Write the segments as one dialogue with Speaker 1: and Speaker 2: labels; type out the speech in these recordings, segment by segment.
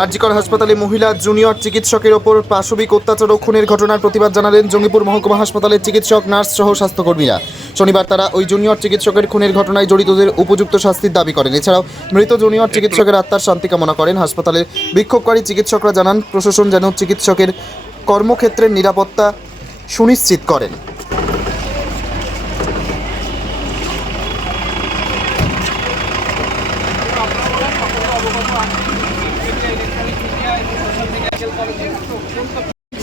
Speaker 1: আরজিকর হাসপাতালে মহিলা জুনিয়র চিকিৎসকের ওপর পাশবিক অত্যাচার ও খুনের ঘটনার প্রতিবাদ জানালেন জঙ্গিপুর মহকুমা হাসপাতালের চিকিৎসক, নার্স সহ স্বাস্থ্যকর্মীরা। শনিবার তারা ওই জুনিয়র চিকিৎসকের খুনের ঘটনায় জড়িতদের উপযুক্ত শাস্তির দাবি করেন। এছাড়াও মৃত জুনিয়র চিকিৎসকের আত্মার শান্তি কামনা করেন। হাসপাতালের বিক্ষোভকারী চিকিৎসকরা জানান, প্রশাসন যেন চিকিৎসকের কর্মক্ষেত্রের নিরাপত্তা সুনিশ্চিত করেন।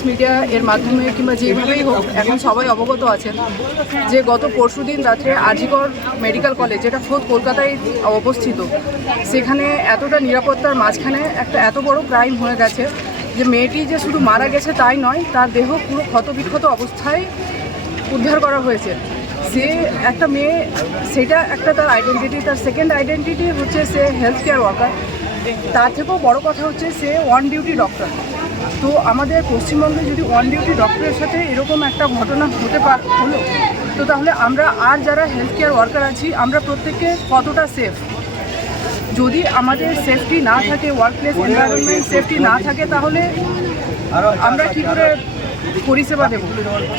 Speaker 2: মিডিয়া এর মাধ্যমে কিংবা যেভাবেই হোক, এখন সবাই অবগত আছেন যে গত পরশুদিন রাত্রে আজিগর মেডিকেল কলেজ, যেটা খোদ কলকাতায় অবস্থিত, সেখানে এতটা নিরাপত্তার মাঝখানে একটা এত বড় ক্রাইম হয়ে গেছে যে মেয়েটি যে শুধু মারা গেছে তাই নয়, তার দেহ পুরো ক্ষতবিক্ষত অবস্থায় উদ্ধার করা হয়েছে। সে একটা মেয়ে, সেটা একটা তার আইডেন্টিটি তার সেকেন্ড আইডেন্টিটি হচ্ছে সে হেলথ কেয়ার ওয়ার্কার তার থেকেও বড় কথা হচ্ছে সে ওয়ান ডিউটি ডক্টর তো আমাদের পশ্চিমবঙ্গে যদি ওয়ান ডিউটি ডক্টরের সাথে এরকম একটা ঘটনা হতে পার হলো, তো তাহলে আমরা আর যারা হেলথ কেয়ার ওয়ার্কার আছি, আমরা প্রত্যেকে কতটা সেফ যদি আমাদের সেফটি না থাকে ওয়ার্ক প্লেস এনভায়রনমেন্ট সেফটি না থাকে, তাহলে আমরা কী করে পরিষেবা দেব?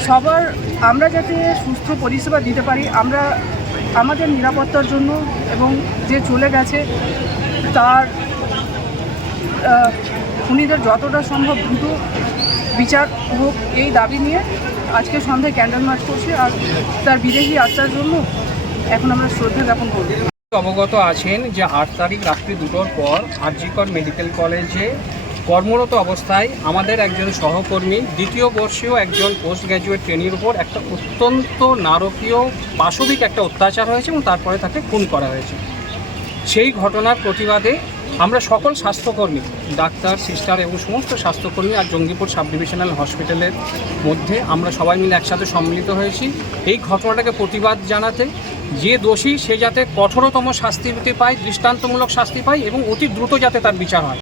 Speaker 2: সবার, আমরা যাতে সুস্থ পরিষেবা দিতে পারি, আমরা আমাদের নিরাপত্তার জন্য এবং যে চলে গেছে, তার খুনিদের যতটা সম্ভব দ্রুত বিচার হোক এই দাবি নিয়ে আজকে সন্ধ্যায় ক্যান্ডেল মার্চ করছি আর তার বিদেশি আত্মার জন্য এখন আমরা শ্রদ্ধা জ্ঞাপন করব।
Speaker 3: অবগত আছেন যে আট তারিখ রাত্রি দুটোর পর আরজিকর মেডিকেল কলেজে কর্মরত অবস্থায় আমাদের একজন সহকর্মী দ্বিতীয় বর্ষীয় একজন পোস্ট গ্র্যাজুয়েট ট্রেনির উপর একটা অত্যন্ত নারকীয়, পাশবিক একটা অত্যাচার হয়েছে এবং তারপরে তাকে খুন করা হয়েছে। সেই ঘটনার প্রতিবাদে আমরা সকল স্বাস্থ্যকর্মী, ডাক্তার, সিস্টার এবং সমস্ত স্বাস্থ্যকর্মী আর জঙ্গিপুর সাব ডিভিশনাল হসপিটালের মধ্যে আমরা সবাই মিলে একসাথে সম্মিলিত হয়েছি। এই ঘটনাটাকে প্রতিবাদ জানাতে যে দোষী সে যাতে কঠোরতম শাস্তি পায়, দৃষ্টান্তমূলক শাস্তি পায় এবং অতি দ্রুত যাতে তার বিচার হয়।